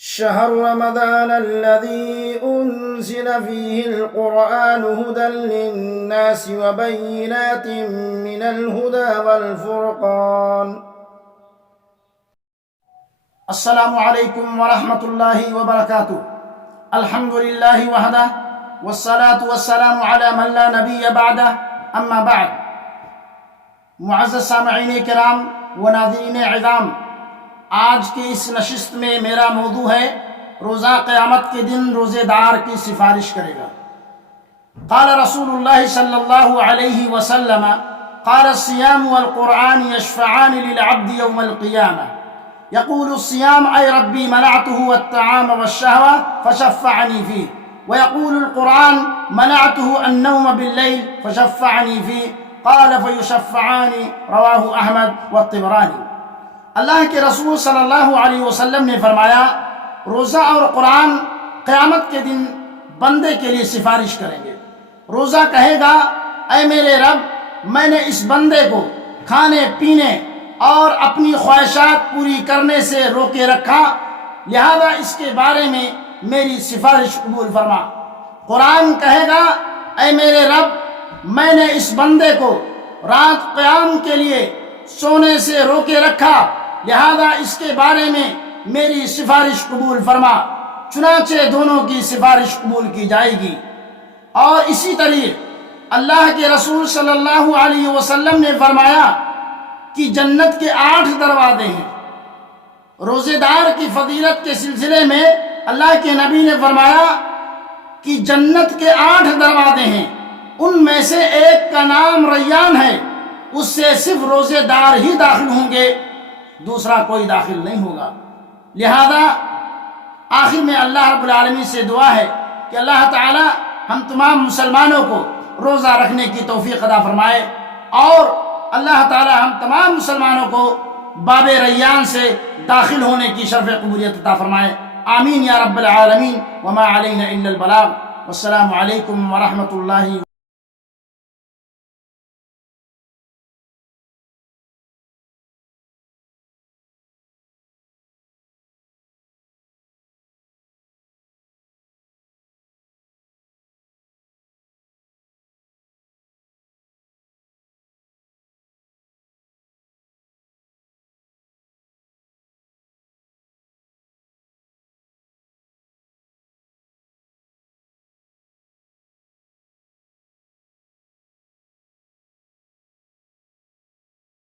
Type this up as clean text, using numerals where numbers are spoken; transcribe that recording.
شهر رمضان الذي أنزل فيه القرآن هدى للناس وبينات من الهدى والفرقان. السلام علیکم ورحمۃ اللہ وبرکاتہ. الحمد للہ وحدہ والصلاة والسلام علی من لا نبی بعدہ. اما بعد. معزز سامعین کرام و ناظرین عظام، آج کی اس نشست میں میرا موضوع ہے روزہ قیامت کے دن روزے دار کی سفارش کرے گا. قال رسول اللہ صلی اللہ علیہ وسلم قال الصيام والقرآن يشفعان للعبد يوم القيامة. يقول الصيام أي ربي منعته الطعام والشهوة فشفعني فيه، ويقول القرآن منعته النوم بالليل فشفعني فيه. قال فيشفعان رواه احمد والطبرانی. اللہ کے رسول صلی اللہ علیہ وسلم نے فرمایا، روزہ اور قرآن قیامت کے دن بندے کے لیے سفارش کریں گے. روزہ کہے گا، اے میرے رب، میں نے اس بندے کو کھانے پینے اور اپنی خواہشات پوری کرنے سے روکے رکھا، لہذا اس کے بارے میں میری سفارش قبول فرما. قرآن کہے گا، اے میرے رب، میں نے اس بندے کو رات قیام کے لیے سونے سے روکے رکھا، لہذا اس کے بارے میں میری سفارش قبول فرما. چنانچہ دونوں کی سفارش قبول کی جائے گی. اور اسی طرح اللہ کے رسول صلی اللہ علیہ وسلم نے فرمایا کہ جنت کے 8 دروازے ہیں. روزے دار کی فضیلت کے سلسلے میں اللہ کے نبی نے فرمایا کہ جنت کے 8 دروازے ہیں، ان میں سے ایک کا نام ریان ہے، اس سے صرف روزے دار ہی داخل ہوں گے، دوسرا کوئی داخل نہیں ہوگا. لہذا آخر میں اللہ رب العالمین سے دعا ہے کہ اللہ تعالی ہم تمام مسلمانوں کو روزہ رکھنے کی توفیق عطا فرمائے، اور اللہ تعالی ہم تمام مسلمانوں کو باب ریان سے داخل ہونے کی شرف قبولیت عطا فرمائے. آمین یا رب العالمین. وما علینا الا البلاغ. والسلام علیکم ورحمۃ اللہ